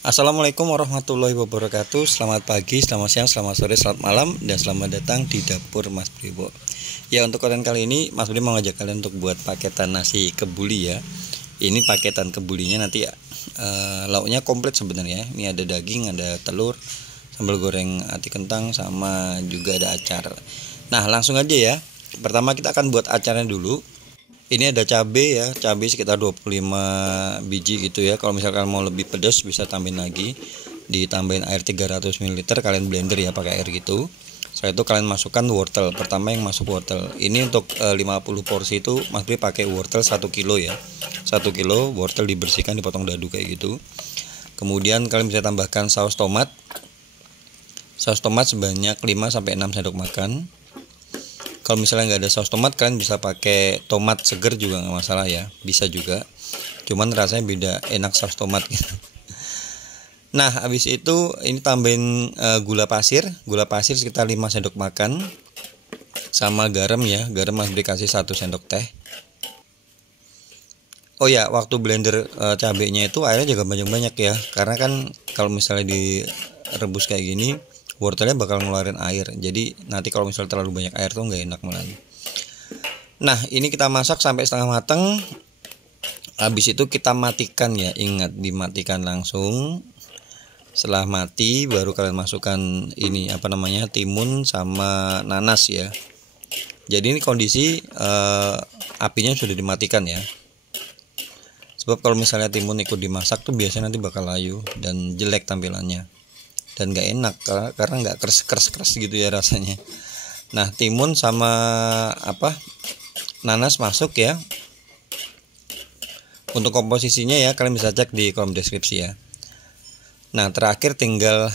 Assalamualaikum warahmatullahi wabarakatuh. Selamat pagi, selamat siang, selamat sore, selamat malam, dan selamat datang di dapur Mas Bribo. Ya, untuk konten kali ini Mas Bri mau ngajak kalian untuk buat paketan nasi kebuli ya. Ini paketan kebulinya nanti lauknya komplit sebenarnya. Ini ada daging, ada telur, sambal goreng ati kentang, sama juga ada acar. Nah, langsung aja ya. Pertama kita akan buat acarnya dulu. Ini ada cabai ya, cabai sekitar 25 biji gitu ya. Kalau misalkan mau lebih pedas bisa tambahin lagi. Ditambahin air 300 ml, kalian blender ya pakai air gitu. Setelah itu kalian masukkan wortel. Pertama yang masuk wortel. Ini untuk 50 porsi itu Mas Bri pakai wortel 1 kilo ya. 1 kilo wortel dibersihkan, dipotong dadu kayak gitu. Kemudian kalian bisa tambahkan saus tomat. Saus tomat sebanyak 5 sampai 6 sendok makan. Kalau misalnya nggak ada saus tomat, kalian bisa pakai tomat seger juga nggak masalah ya, bisa juga. Cuman rasanya beda, enak saus tomat gitu. Nah, habis itu ini tambahin gula pasir sekitar 5 sendok makan, sama garam ya. Garam Mas Bri kasih 1 sendok teh. Oh ya, waktu blender cabenya itu airnya juga banyak-banyak ya, karena kan kalau misalnya direbus kayak gini, wortelnya bakal ngeluarin air. Jadi nanti kalau misalnya terlalu banyak air tuh nggak enak malah. Nah, ini kita masak sampai setengah matang. Habis itu kita matikan ya. Ingat, dimatikan langsung. Setelah mati baru kalian masukkan ini timun sama nanas ya. Jadi ini kondisi apinya sudah dimatikan ya. Sebab kalau misalnya timun ikut dimasak tuh biasanya nanti bakal layu dan jelek tampilannya. Dan gak enak karena nggak keras gitu ya rasanya. Nah, timun sama nanas masuk ya. Untuk komposisinya ya kalian bisa cek di kolom deskripsi ya. Nah, terakhir tinggal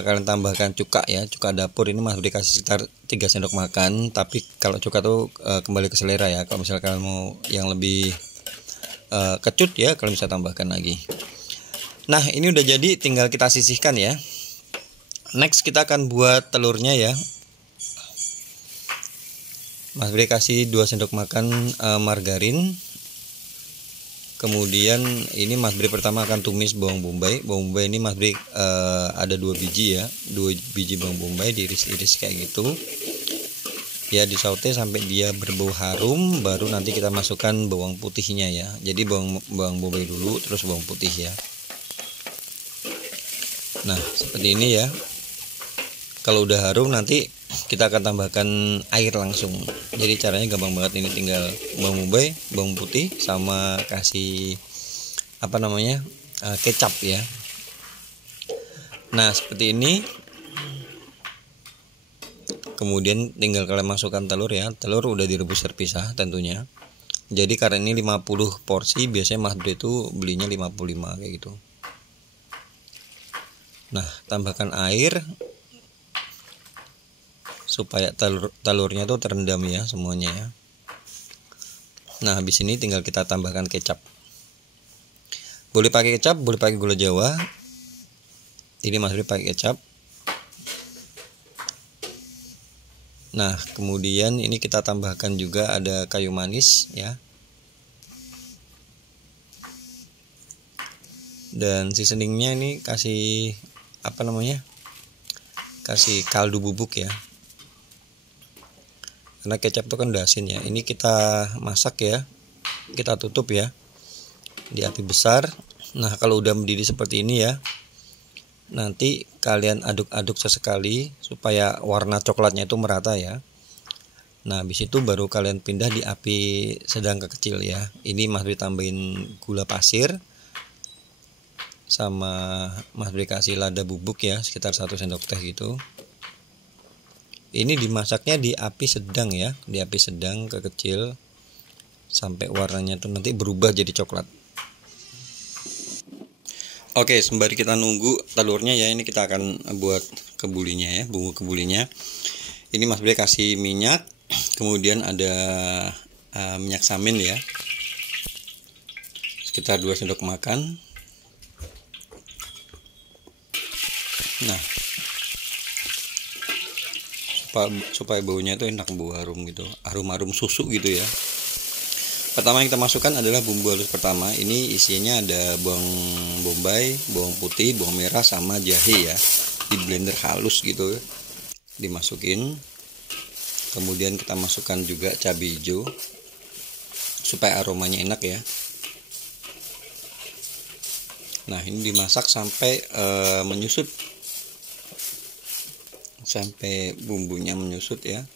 kalian tambahkan cuka ya, cuka dapur. Ini Mas Bri kasih sekitar 3 sendok makan, tapi kalau cuka tuh kembali ke selera ya. Kalau misalnya kalian mau yang lebih kecut ya, kalian bisa tambahkan lagi. Nah, ini udah jadi, tinggal kita sisihkan ya. Next kita akan buat telurnya ya. Mas Bri kasih 2 sendok makan margarin. Kemudian ini Mas Bri pertama akan tumis bawang bombay. Bawang bombay ini Mas Bri ada 2 biji ya. 2 biji bawang bombay diiris-iris kayak gitu. Ya, disaute sampai dia berbau harum, baru nanti kita masukkan bawang putihnya ya. Jadi bawang bombay dulu, terus bawang putih ya. Nah, seperti ini ya. Kalau udah harum nanti kita akan tambahkan air langsung. Jadi caranya gampang banget, ini tinggal bawang bombay, bawang putih, sama kasih kecap ya. Nah, seperti ini. Kemudian tinggal kalian masukkan telur ya. Telur udah direbus terpisah tentunya. Jadi karena ini 50 porsi, biasanya Mas Bri itu belinya 55 kayak gitu. Nah, tambahkan air supaya telurnya tuh terendam ya semuanya ya. Nah, habis ini tinggal kita tambahkan kecap. Boleh pakai kecap, boleh pakai gula Jawa. Ini Mas Bri pakai kecap. Nah, kemudian ini kita tambahkan juga ada kayu manis ya. Dan seasoningnya ini kasih kasih kaldu bubuk ya. Karena kecap itu kan udah asin ya. Ini kita masak ya. Kita tutup ya di api besar. Nah, kalau udah mendidih seperti ini ya, nanti kalian aduk-aduk sesekali supaya warna coklatnya itu merata ya. Nah, habis itu baru kalian pindah di api sedang ke kecil ya. Ini Mas Bri tambahin gula pasir, sama Mas Bri kasih lada bubuk ya, sekitar 1 sendok teh gitu. Ini dimasaknya di api sedang ya, di api sedang ke kecil sampai warnanya tuh nanti berubah jadi coklat. Oke, sembari kita nunggu telurnya ya, ini kita akan buat kebulinya ya, bumbu kebulinya. Ini Mas Bri kasih minyak, kemudian ada minyak samin ya, sekitar 2 sendok makan. Nah, supaya baunya itu enak, bau harum gitu, harum-harum susu gitu ya. Pertama yang kita masukkan adalah bumbu halus pertama. Ini isinya ada bawang bombay, bawang putih, bawang merah, sama jahe ya. Di blender halus gitu, dimasukin. Kemudian kita masukkan juga cabai hijau supaya aromanya enak ya. Nah, ini dimasak sampai menyusut, sampai bumbunya menyusut ya.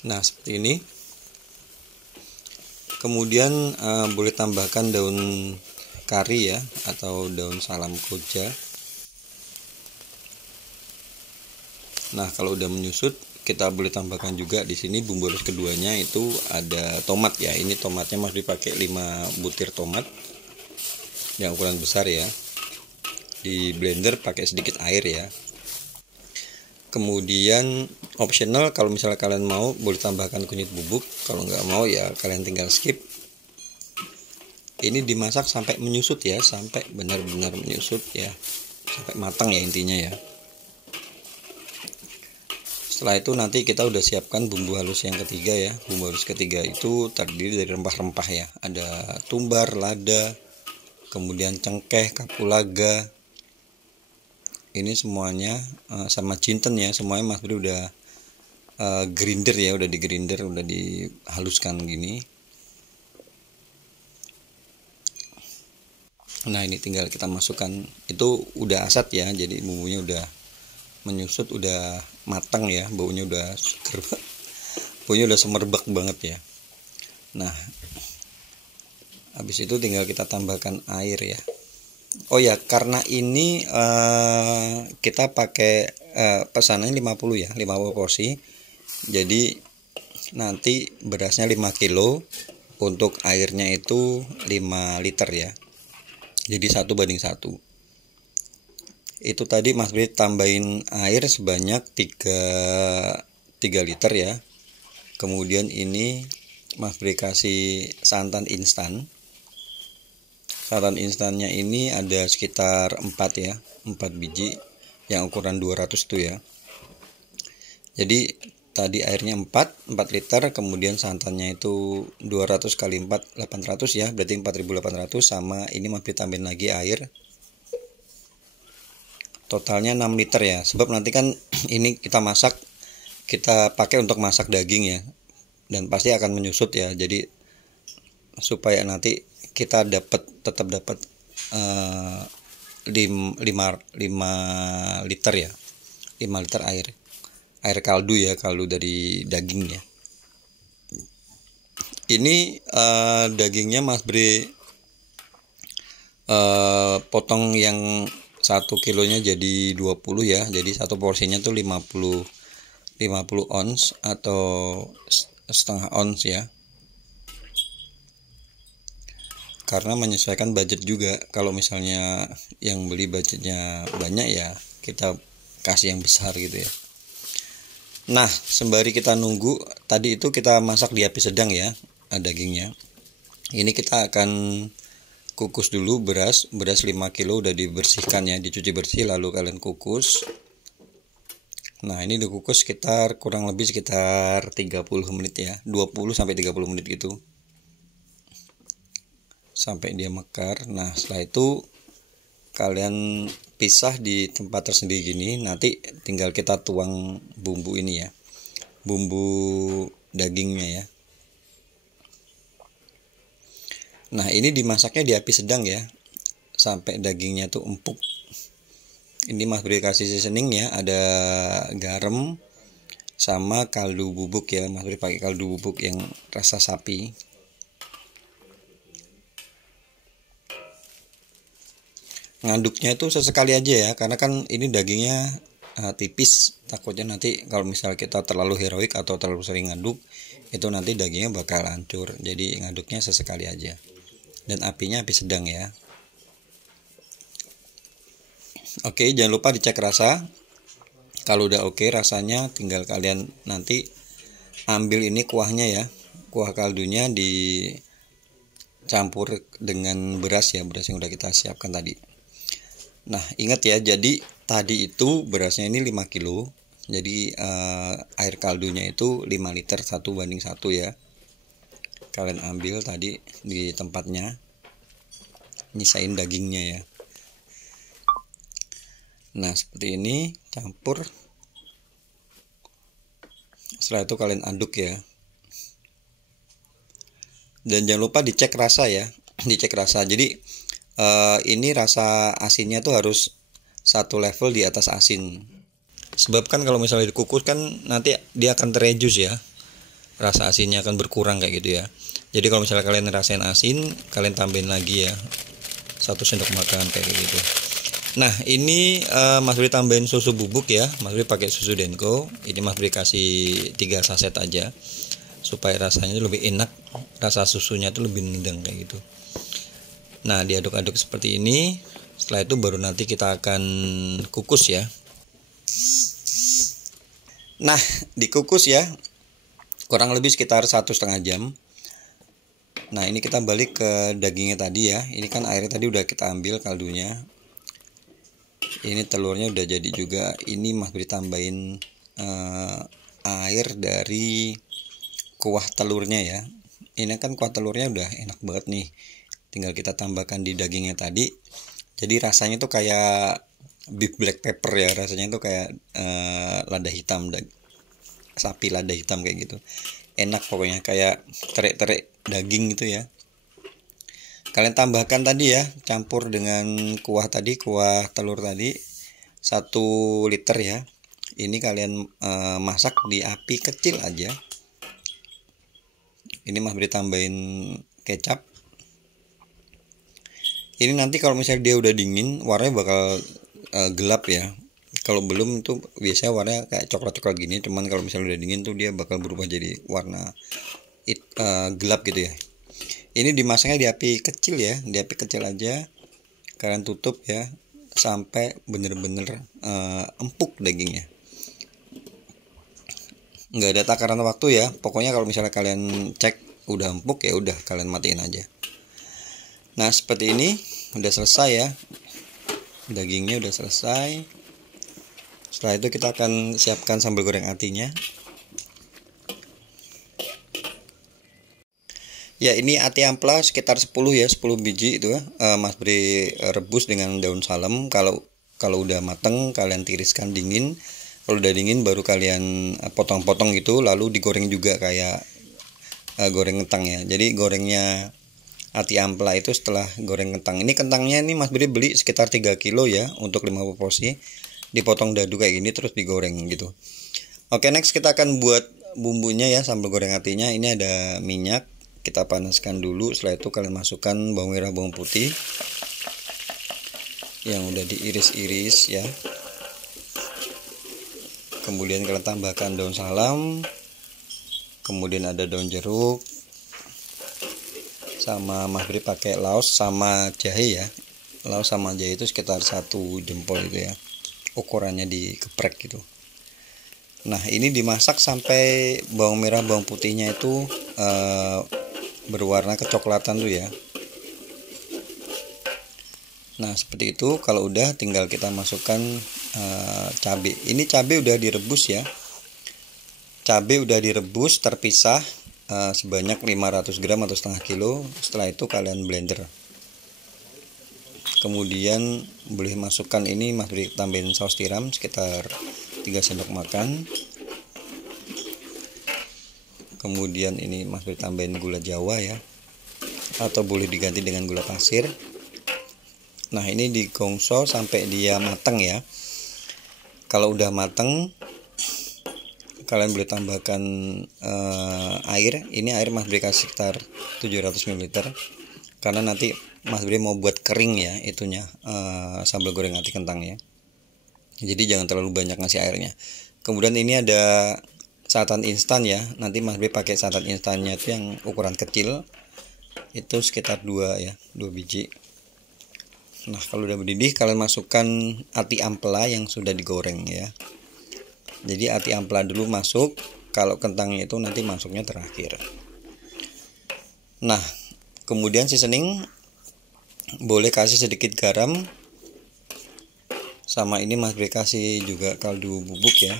Nah, seperti ini. Kemudian boleh tambahkan daun kari ya, atau daun salam koja. Nah, kalau udah menyusut, kita boleh tambahkan juga di sini bumbu halus keduanya, itu ada tomat ya. Ini tomatnya masih dipakai 5 butir tomat yang ukuran besar ya. Di blender pakai sedikit air ya. Kemudian optional, kalau misalnya kalian mau boleh tambahkan kunyit bubuk, kalau nggak mau ya kalian tinggal skip. Ini dimasak sampai menyusut ya, sampai benar-benar menyusut ya, sampai matang ya intinya ya. Setelah itu nanti kita udah siapkan bumbu halus yang ketiga ya. Bumbu halus ketiga itu terdiri dari rempah-rempah ya. Ada tumbar, lada, kemudian cengkeh, kapulaga. Ini semuanya sama jinten ya, semuanya Mas Bri udah grinder ya, udah digrinder, udah dihaluskan gini. Nah, ini tinggal kita masukkan, itu udah asat ya, jadi bumbunya udah menyusut, udah matang ya, baunya udah seger, baunya udah semerbak banget ya. Nah, habis itu tinggal kita tambahkan air ya. Oh ya, karena ini kita pakai pesanannya 50 ya, 50 porsi. Jadi nanti berasnya 5 kilo, untuk airnya itu 5 liter ya. Jadi 1:1. Itu tadi Mas Bri tambahin air sebanyak 3 liter ya. Kemudian ini Mas Bri kasih santan instan. Santan instannya ini ada sekitar 4 ya, 4 biji yang ukuran 200 tuh ya. Jadi tadi airnya 4 liter, kemudian santannya itu 200 kali 4 800 ya, berarti 4800, sama ini Mas Bri tambahin lagi air. Totalnya 6 liter ya. Sebab nanti kan ini kita masak, kita pakai untuk masak daging ya. Dan pasti akan menyusut ya. Jadi supaya nanti kita tetap dapat 5 liter ya, 5 liter air kaldu ya, kaldu dari daging ya. Ini dagingnya Mas Bri potong yang 1 kilonya jadi 20 ya, jadi satu porsinya tuh 50 ons atau setengah ons ya, karena menyesuaikan budget juga. Kalau misalnya yang beli budgetnya banyak ya kita kasih yang besar gitu ya. Nah, sembari kita nunggu, tadi itu kita masak di api sedang ya dagingnya. Ini kita akan kukus dulu beras 5 kilo udah dibersihkan ya, dicuci bersih, lalu kalian kukus. Nah, ini dikukus kurang lebih sekitar 30 menit ya, 20 sampai 30 menit gitu, sampai dia mekar. Nah, setelah itu kalian pisah di tempat tersendiri gini. Nanti tinggal kita tuang bumbu ini ya, bumbu dagingnya ya. Nah, ini dimasaknya di api sedang ya, sampai dagingnya tuh empuk. Ini Mas Bri kasih seasoning ya, ada garam sama kaldu bubuk ya. Mas Bri pakai kaldu bubuk yang rasa sapi. Ngaduknya itu sesekali aja ya, karena kan ini dagingnya tipis. Takutnya nanti kalau misal kita terlalu heroik atau terlalu sering ngaduk, itu nanti dagingnya bakal hancur. Jadi ngaduknya sesekali aja, dan apinya api sedang ya. Oke, jangan lupa dicek rasa. Kalau udah oke rasanya, tinggal kalian nanti ambil ini kuahnya ya, kuah kaldunya dicampur dengan beras ya, beras yang udah kita siapkan tadi. Nah, ingat ya, jadi tadi itu berasnya ini 5 kilo, Jadi air kaldunya itu 5 liter 1:1 ya. Kalian ambil tadi di tempatnya, nyisain dagingnya ya. Nah seperti ini, campur. Setelah itu kalian aduk ya. Dan jangan lupa dicek rasa ya, dicek rasa. Jadi ini rasa asinnya tuh harus satu level di atas asin. Sebab kan kalau misalnya dikukus kan nanti dia akan terreduce ya, rasa asinnya akan berkurang kayak gitu ya. Jadi kalau misalnya kalian rasain asin, kalian tambahin lagi ya 1 sendok makan kayak gitu. Nah ini Mas Bri tambahin susu bubuk ya. Mas Bri pakai susu Denko. Ini Mas Bri kasih 3 saset aja supaya rasanya lebih enak, rasa susunya itu lebih nendang kayak gitu. Nah diaduk-aduk seperti ini. Setelah itu baru nanti kita akan kukus ya. Nah dikukus ya, kurang lebih sekitar 1,5 jam. Nah ini kita balik ke dagingnya tadi ya. Ini kan airnya tadi udah kita ambil kaldunya. Ini telurnya udah jadi juga. Ini Mas Bri tambahin air dari kuah telurnya ya. Ini kan kuah telurnya udah enak banget nih. Tinggal kita tambahkan di dagingnya tadi. Jadi rasanya tuh kayak beef black pepper ya. Rasanya tuh kayak lada hitam, sapi lada hitam kayak gitu. Enak pokoknya, kayak terek-terek daging gitu ya. Kalian tambahkan tadi ya, campur dengan kuah tadi, kuah telur tadi 1 liter ya. Ini kalian masak di api kecil aja. Ini Mas Bri tambahin kecap. Ini nanti kalau misalnya dia udah dingin, warnanya bakal gelap ya. Kalau belum itu biasanya warnanya kayak coklat-coklat gini. Cuman kalau misalnya udah dingin tuh dia bakal berubah jadi warna gelap gitu ya. Ini dimasaknya di api kecil ya, di api kecil aja. Kalian tutup ya sampai bener-bener empuk dagingnya. Nggak ada takaran waktu ya. Pokoknya kalau misalnya kalian cek udah empuk ya udah kalian matiin aja. Nah seperti ini udah selesai ya, dagingnya udah selesai. Setelah itu kita akan siapkan sambal goreng atinya. Ya ini ati ampela sekitar 10 ya, 10 biji itu ya. Mas Bri rebus dengan daun salam. Kalau udah mateng kalian tiriskan dingin. Kalau udah dingin baru kalian potong-potong gitu, lalu digoreng juga kayak goreng kentang ya. Jadi gorengnya ati ampela itu setelah goreng kentang. Ini kentangnya ini Mas Bri beli sekitar 3 kilo ya untuk 50 porsi. Dipotong dadu kayak gini terus digoreng gitu. Oke, next kita akan buat bumbunya ya, sambal goreng atinya. Ini ada minyak, kita panaskan dulu. Setelah itu kalian masukkan bawang merah, bawang putih yang udah diiris-iris ya. Kemudian kalian tambahkan daun salam. Kemudian ada daun jeruk. Sama Mas Bri pakai laos sama jahe ya. Laos sama jahe itu sekitar 1 jempol itu ya. Ukurannya dikeprek gitu. Nah ini dimasak sampai bawang merah bawang putihnya itu berwarna kecoklatan tuh ya. Nah seperti itu. Kalau udah tinggal kita masukkan cabai. Ini cabai udah direbus ya. Cabai udah direbus terpisah sebanyak 500 gram atau setengah kilo. Setelah itu kalian blender. Kemudian boleh masukkan ini Mas Bri tambahin saus tiram sekitar 3 sendok makan. Kemudian ini Mas Bri tambahin gula Jawa ya, atau boleh diganti dengan gula pasir. Nah ini digongso sampai dia matang ya. Kalau udah matang kalian boleh tambahkan air. Ini air Mas Bri kasih sekitar 700 ml. Karena nanti Mas Bri mau buat kering ya itunya sambal goreng ati kentang ya. Jadi jangan terlalu banyak ngasih airnya. Kemudian ini ada santan instan ya. Nanti Mas Bri pakai santan instannya itu yang ukuran kecil. Itu sekitar 2 ya, 2 biji. Nah kalau udah mendidih kalian masukkan ati ampela yang sudah digoreng ya. Jadi ati ampela dulu masuk. Kalau kentangnya itu nanti masuknya terakhir. Nah kemudian seasoning boleh kasih sedikit garam. Sama ini Mas Bri kasih juga kaldu bubuk ya.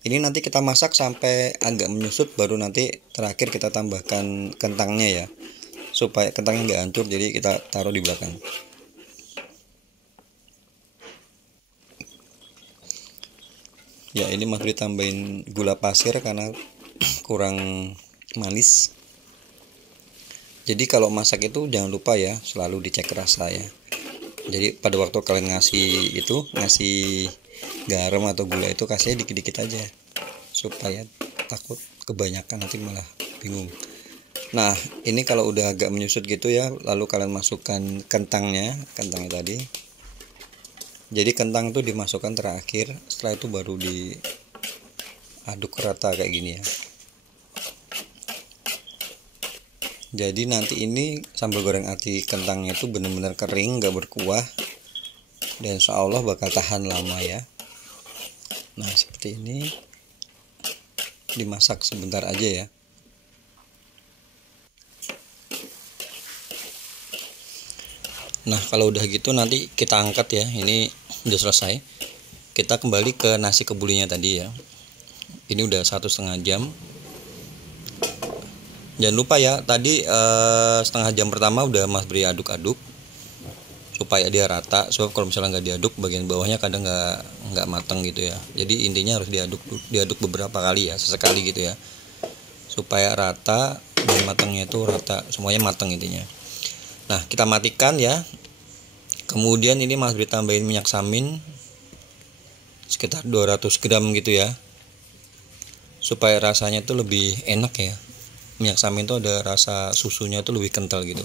Ini nanti kita masak sampai agak menyusut, baru nanti terakhir kita tambahkan kentangnya ya, supaya kentangnya nggak hancur, jadi kita taruh di belakang. Ya, ini Mas Bri tambahin gula pasir karena kurang manis. Jadi kalau masak itu jangan lupa ya, selalu dicek rasa ya. Jadi pada waktu kalian ngasih garam atau gula itu kasihnya dikit-dikit aja, supaya takut kebanyakan nanti malah bingung. Nah, ini kalau udah agak menyusut gitu ya, lalu kalian masukkan kentangnya tadi. Jadi kentang itu dimasukkan terakhir, setelah itu baru diaduk rata kayak gini ya. Jadi nanti ini sambal goreng ati kentangnya itu benar-benar kering, gak berkuah, dan insya Allah bakal tahan lama ya. Nah, seperti ini, dimasak sebentar aja ya. Nah, kalau udah gitu nanti kita angkat ya. Ini udah selesai. Kita kembali ke nasi kebulinya tadi ya. Ini udah 1,5 jam. Jangan lupa ya, tadi setengah jam pertama udah Mas Bri aduk-aduk supaya dia rata. Sebab kalau misalnya nggak diaduk, bagian bawahnya kadang nggak mateng gitu ya. Jadi intinya harus diaduk beberapa kali ya, sesekali gitu ya, supaya rata dan matangnya itu rata, semuanya mateng intinya. Nah, kita matikan ya. Kemudian ini Mas Bri tambahin minyak samin sekitar 200 gram gitu ya, supaya rasanya tuh lebih enak ya. Minyak samin itu ada rasa susunya tuh lebih kental gitu.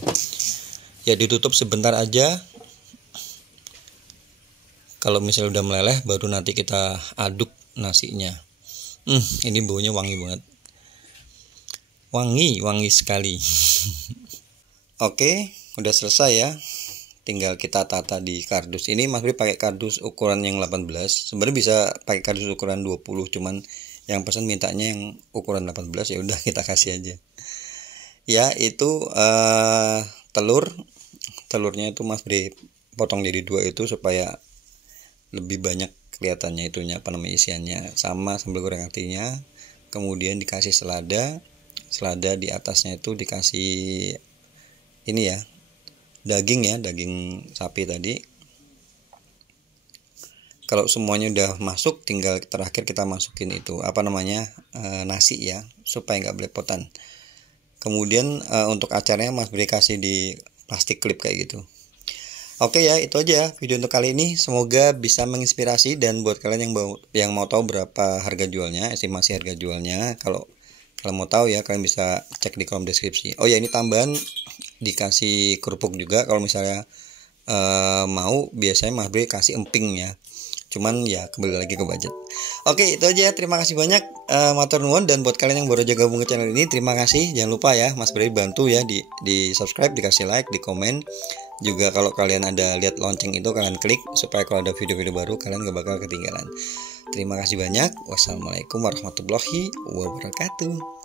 Ya, ditutup sebentar aja. Kalau misalnya udah meleleh, baru nanti kita aduk nasinya. Ini baunya wangi banget. Wangi sekali. Oke, udah selesai ya. Tinggal kita tata di kardus. Ini Mas Bri pakai kardus ukuran yang 18. Sebenarnya bisa pakai kardus ukuran 20, cuman yang pesan mintanya yang ukuran 18, ya udah kita kasih aja. Ya, itu telurnya itu Mas Bri potong jadi 2 itu supaya lebih banyak kelihatannya itunya isiannya. Sama sambal goreng atinya. Kemudian dikasih selada di atasnya itu dikasih ini ya, daging sapi tadi. Kalau semuanya udah masuk, tinggal terakhir kita masukin itu nasi ya, supaya nggak belepotan. Kemudian untuk acaranya Mas Bri kasih di plastik klip kayak gitu. Oke ya, itu aja video untuk kali ini. Semoga bisa menginspirasi, dan buat kalian yang mau tahu berapa harga jualnya, estimasi harga jualnya, kalau kalian mau tahu ya, kalian bisa cek di kolom deskripsi. Oh ya, ini tambahan dikasih kerupuk juga kalau misalnya mau. Biasanya Mas Bri kasih emping ya, cuman ya kembali lagi ke budget. Oke, itu aja. Terima kasih banyak, matur nuwun. Dan buat kalian yang baru aja gabung ke channel ini, terima kasih. Jangan lupa ya, Mas Bri bantu ya di subscribe, dikasih like, di komen juga. Kalau kalian ada lihat lonceng itu, kalian klik supaya kalau ada video-video baru kalian gak bakal ketinggalan. Terima kasih banyak. Wassalamualaikum warahmatullahi wabarakatuh.